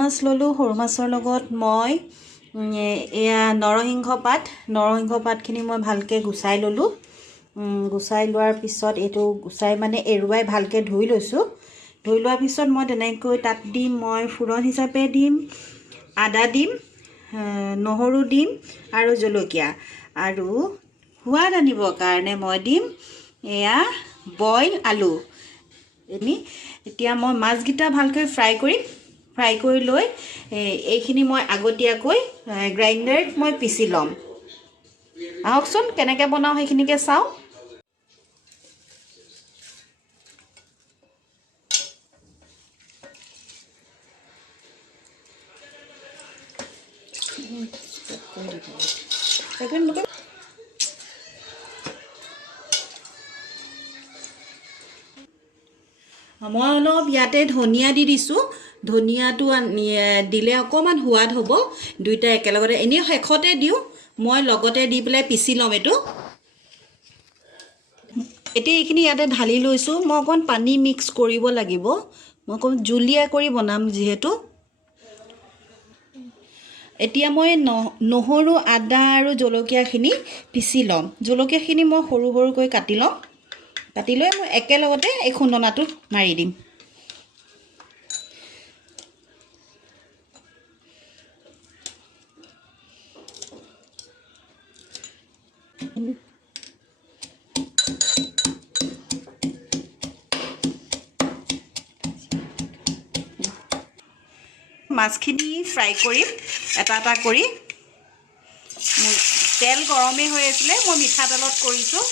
মাছ ললোঁ সৰু মাছৰ লগত মই এয়া নৰসিংহ পাতখিনি মই ভালকৈ গুচাই ল'লোঁ। গুচাই লোৱাৰ পিছত এইটো গুচাই মানে এৰুৱাই ভালকৈ ধুই লৈছোঁ। ধুই লোৱাৰ পিছত মই তেনেকৈ তাত দিম, মই ফোৰণ হিচাপে দিম আদা দিম, নহৰু দিম আৰু জলকীয়া, আৰু সোৱাদ আনিবৰ কাৰণে মই দিম এয়া বইল আলু। এতিয়া মই মাছকেইটা ভালকৈ ফ্ৰাই কৰি লৈ এইখিনি মই আগতীয়াকৈ গ্ৰাইণ্ডাৰত মই পিচি ল'ম। আহকচোন কেনেকৈ বনাওঁ সেইখিনিকে চাওঁ। মই অলপ ইয়াতে ধনিয়া দি দিছোঁ। ধনিয়াটো দিলে অকণমান সোৱাদ হ'ব, দুইটা একেলগতে। এনেই শেষতে দিওঁ, মই লগতে দি পেলাই পিচি ল'ম এইটো। এতিয়া এইখিনি ইয়াতে ঢালি লৈছোঁ। মই অকণমান পানী মিক্স কৰিব লাগিব, মই অকণমান জুলীয়া কৰি বনাম যিহেতু। এতিয়া মই নহৰু আদা আৰু জলকীয়াখিনি পিচি ল'ম। জলকীয়াখিনি মই সৰু সৰুকৈ কাটি ল'ম। কাটি লৈ মই একেলগতে এই খুন্দনাটোত মাৰি দিম। মাছখিনি ফ্ৰাই কৰিম এটা এটা কৰি। তেল গৰমেই হৈ আছিলে, মই মিঠাতেলত কৰিছোঁ।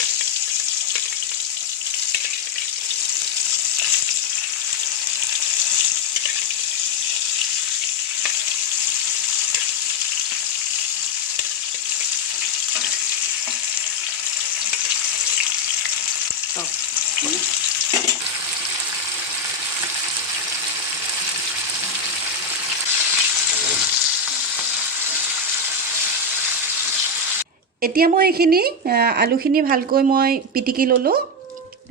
এতিয়া মই এইখিনি আলুখিনি ভালকৈ মই পিটিকি ল'লোঁ।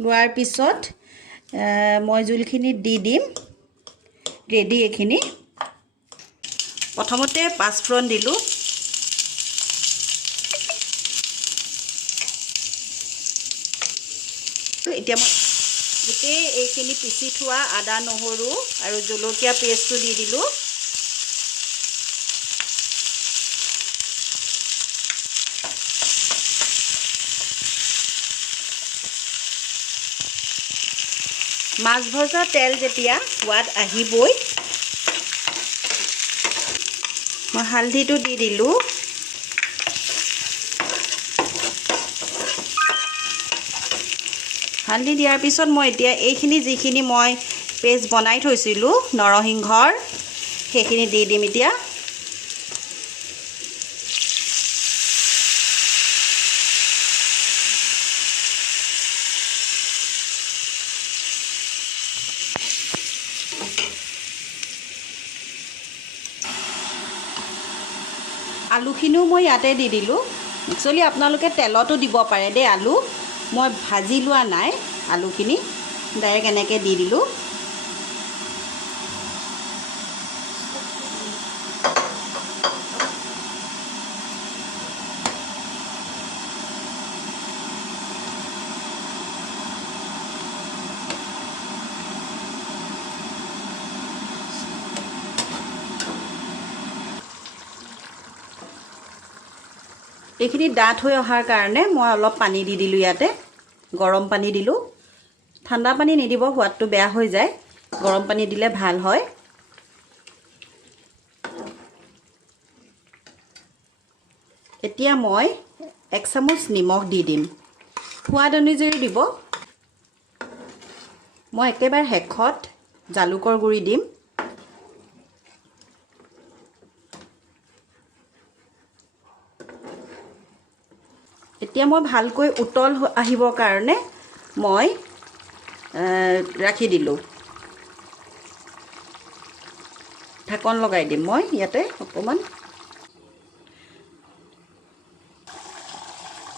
লোৱাৰ পিছত মই জোলখিনি দি দিম। ৰেডি এইখিনি। প্ৰথমতে পাঁচফোৰণ দিলোঁ। এতিয়া মই গোটেই এইখিনি পিচি থোৱা আদা নহৰু আৰু জলকীয়া পেষ্টটো দি দিলোঁ। মাছ ভজা তেল যেতিয়া সোৱাদ আহিবই, মই হালধিটো দি দিলোঁ। হালধি দিয়াৰ পিছত মই এতিয়া এইখিনি যিখিনি মই পেষ্ট বনাই থৈছিলোঁ নৰসিংহৰ, সেইখিনি দি দিম এতিয়া। আলুখিনিও মই ইয়াতে দি দিলোঁ। একচুৱেলি আপোনালোকে তেলতো দিব পাৰে দেই আলু। মই ভাজি লোৱা নাই আলুখিনি, ডাইৰেক্ট এনেকৈ দি দিলোঁ। এইখিনি ডাঠ হৈ অহাৰ কাৰণে মই অলপ পানী দি দিলোঁ ইয়াতে। গৰম পানী দিলোঁ। ঠাণ্ডা পানী নিদিব, সোৱাদটো বেয়া হৈ যায়। গৰম পানী দিলে ভাল হয়। এতিয়া মই 1 চামুচ নিমখ দি দিম। সোৱাদ অনুযায়ী দিব। মই একেবাৰে শেষত জালুকৰ গুড়ি দিম। এতিয়া মই ভালকৈ উতল আহিবৰ কাৰণে মই ৰাখি দিলোঁ। ঢাকন লগাই দিম মই ইয়াতে অকণমান।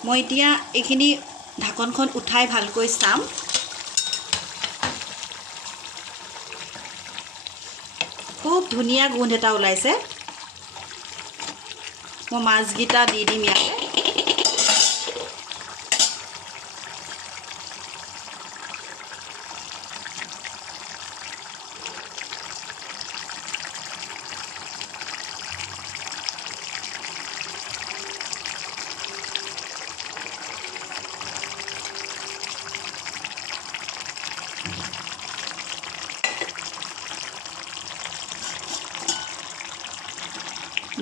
মই এতিয়া এইখিনি ঢাকনখন উঠাই ভালকৈ চাম। খুব ধুনীয়া গোন্ধ এটা ওলাইছে মই মাছকেইটা দি দিম ইয়াতে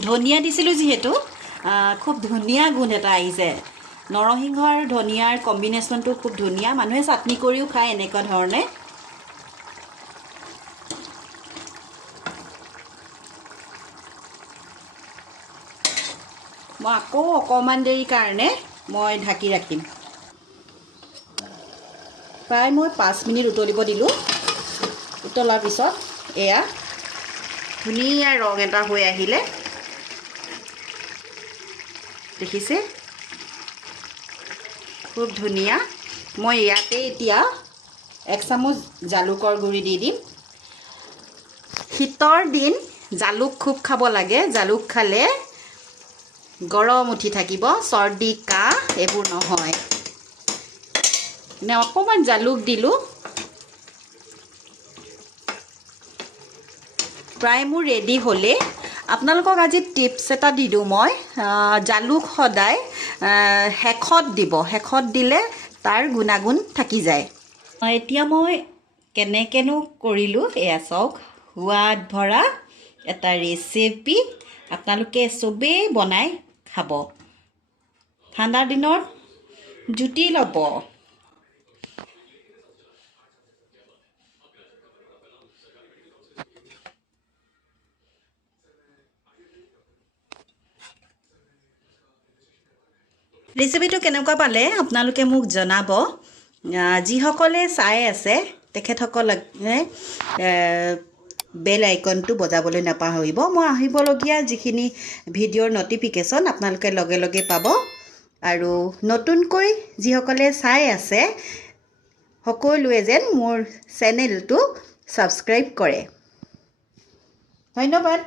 ধনিয়া দিছিলোঁ যিহেতু খুব ধুনীয়া গোন্ধ এটা আহিছে নৰসিংহ আৰু ধনিয়াৰ কম্বিনেশ্যনটো খুব ধুনীয়া মানুহে চাটনি কৰিও খায় এনেকুৱা ধৰণে মই আকৌ অকণমান দেৰি কাৰণে মই ঢাকি ৰাখিম প্ৰায় মই 5 মিনিট উতলিব দিলোঁ উতলাৰ পিছত এয়া ধুনীয়া ৰং এটা হৈ আহিলে দেখিছে খুব ধুনীয়া মই ইয়াতে এতিয়া 1 চামুচ জালুকৰ গুড়ি দি দিম শীতৰ দিন জালুক খুব খাব লাগে জালুক খালে গৰম উঠি থাকিব চৰ্দি কাহ এইবোৰ নহয় নে অকণমান জালুক দিলোঁ প্ৰায় মোৰ ৰেডি হ'লে আপোনালোকক আজি টিপছ এটা দি দিওঁ মই জালুক সদায় শেষত দিব শেষত দিলে তাৰ গুণাগুণ থাকি যায় এতিয়া মই কেনেকেনো কৰিলোঁ এয়া চাওক সোৱাদ ভৰা এটা ৰেচিপি আপোনালোকে চবেই বনাই খাব ঠাণ্ডাৰ দিনত জুতি ল'ব ৰেচিপিটো কেনেকুৱা পালে আপোনালোকে মোক জনাব যিসকলে চাই আছে তেখেতসকলে বেল আইকনটো বজাবলৈ নাপাহৰিব মই আহিবলগীয়া যিখিনি ভিডিঅ'ৰ নটিফিকেশ্যন আপোনালোকে লগে লগে পাব আৰু নতুনকৈ যিসকলে চাই আছে সকলোৱে যেন মোৰ চেনেলটো ছাবস্ক্ৰাইব কৰে ধন্যবাদ